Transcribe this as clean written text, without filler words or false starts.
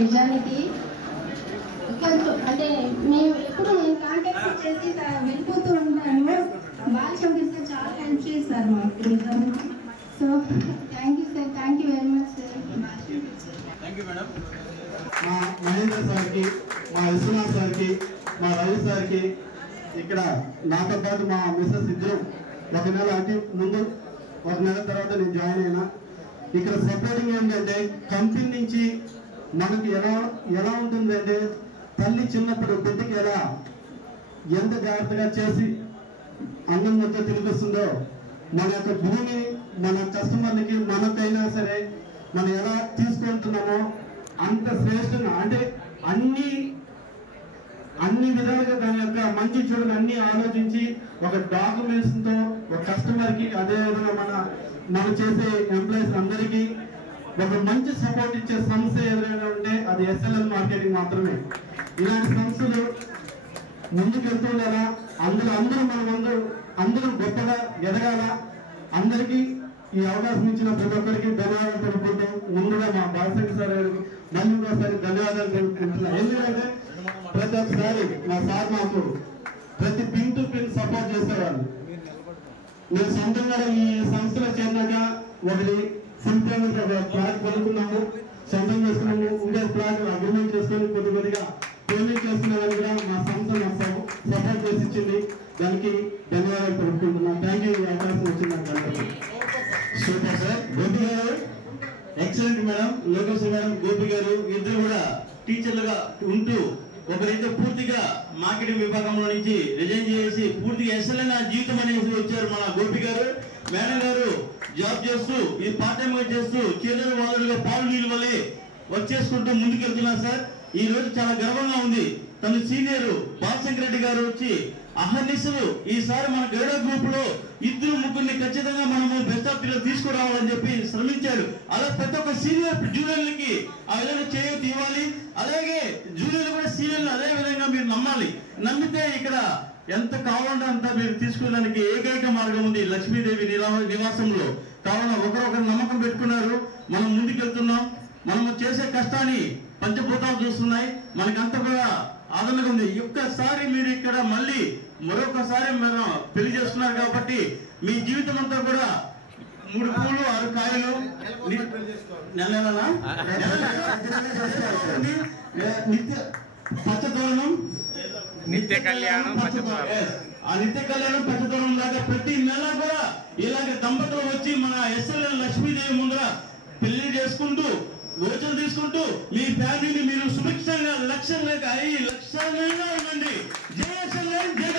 నిజానికి కొంచెం అంటే మేము ఎప్పుడు కాంటాక్ట్ చేసి వెళ్ళిపోతూ ఉంటాను. బాగా చదివిస్తే చాలా హెల్ప్ చేస్తారు మాకు నిజంగా. So thank you sir, thank you very much sir. Thank you madam. మా మహేంద్ర సార్కి, మా విశ్వనాథ్ సార్కి, మా రవి సార్కి, ఇక్కడ నాతో పాటు మా మిస్సెస్ ఇద్దరు ఒక నెల అంటే ముందు, ఒక నెల తర్వాత నేను జాయిన్ అయినా. ఇక్కడ సపోర్టింగ్ ఏంటంటే కంపెనీ నుంచి మనకి ఎలా ఉంటుందంటే తల్లి చిన్నప్పుడు బిడ్డకి ఎంత జాగ్రత్తగా చేసి అన్నం మొత్తం తినిపిస్తుందో మన యొక్క భూమి మన కస్టమర్లకి మనకైనా సరే మనం ఎలా తీసుకుంటున్నామో అంత శ్రేష్టంగా అంటే అన్ని విధాలుగా దాని యొక్క మంచి చెడులు అన్ని ఆలోచించి ఒక డాక్యుమెంట్స్ తో ఒక కస్టమర్ కి అదేవిధంగా మనం చేసే ఎంప్లాయీస్ అందరికీ ఒక మంచి సపోర్ట్ ఇచ్చే సంస్థ ఏదైనా ఉంటే అది SLL మార్కెటింగ్ మాత్రమే. ఇలాంటి సంస్థలు ముందుకు వెళ్తుండాలా, అందరూ గొప్పగా ఎదగాల. అందరికీ ఈ అవకాశం ఇచ్చిన ప్రతి ఒక్కరికి ధన్యవాదాలు తెలుపుకుంటూ ముందుగా మా బాలశంకర్ సార్ గారికి మళ్ళీ ఒకసారి ధన్యవాదాలు తెలుపుకుంటున్నాను. ఎందుకంటే ప్రతి ఒక్కసారి మా సార్ మాకు ప్రతి పిన్ టు పిన్ సపోర్ట్ చేసేవాళ్ళు. మేము సొంతంగా ఈ సంస్థలో చేరినాక ఒకటి ఫుల్ పేమెంట్ ప్లాట్ కొనుక్కున్నాము, సొంతం చేసుకున్నాము. ఉండే ప్లాట్ అగ్రిమెంట్ చేసుకొని కొద్దిగా పేమెంట్ చేసుకునేవాళ్ళు కూడా మా సంస్థ సపోర్ట్ చేసి ఇచ్చింది. దానికి ధన్యవాదాలు తెలుపుకుంటున్నాం. Thank you. అవకాశం వచ్చింది. Super sir. Gopi garu excellent madam. Lokesh madam, Gopi garu ఇద్దరు కూడా టీచర్లుగా ఉంటూ ఒకరైతే పూర్తిగా మార్కెటింగ్ విభాగంలో నుంచి రిజైన్ చేసి పూర్తిగా SLL జీవితం అనేసి వచ్చారు మన గోపి గారు. మేడం గారు జాబ్ చేస్తూ ఇది పార్ట్ టైం గా చేస్తూ చేతులు వాళ్ళుగా పాలు నీళ్ళు వల్లే వచ్చేసుకుంటూ ముందుకు వెళ్తున్నారు సార్. ఈ రోజు చాలా గర్వంగా ఉంది. తన సీనియర్ బాలశంకర్ రెడ్డి గారు వచ్చి అహర్నిశలు ఈసారి మన గరుడ గ్రూప్ లో ఇద్దరు ముగ్గురిని ఖచ్చితంగా మనము బెస్ట్ ఆఫ్ పిల్లలు తీసుకురావాలని చెప్పి శ్రమించాడు. అలా ప్రతి ఒక్క సీనియర్ జూనియర్లకి ఆ విధంగా చేయొద్దు ఇవ్వాలి. అలాగే జూనియర్లు కూడా సీనియర్లు అదే విధంగా మీరు నమ్మాలి. నమ్మితే ఇక్కడ ఎంత కావాలంటే అంత మీరు తీసుకునేదానికి ఏకైక మార్గం ఉంది లక్ష్మీదేవి నివాసంలో. కావున ఒకరొకరు నమ్మకం పెట్టుకున్నారు. మనం ముందుకెళ్తున్నాం. మనము చేసే కష్టాన్ని పంచభూతాలు చూస్తున్నాయి. మనకంతా కూడా ఆదరణగా ఉంది. ఒక్కసారి మీరు ఇక్కడ మళ్ళీ మరొకసారి మనం పెళ్లి చేస్తున్నారు కాబట్టి మీ జీవితం అంతా కూడా 3 పూలు 6 కాయలు నెలనా నిత్య పచ్చతోరణం నిత్య కళ్యాణం ఆ నిత్య కళ్యాణం పచ్చతోరణం లాగా ప్రతి నెల కూడా ఇలాగ దంపతులు వచ్చి మన SLL లక్ష్మీదేవి ముందర పెళ్లి చేసుకుంటూ భోజనం తీసుకుంటూ మీ ఫ్యామిలీని మీరు సుభిక్షంగా లక్షణంగా ఉండండి. జై SLL, జై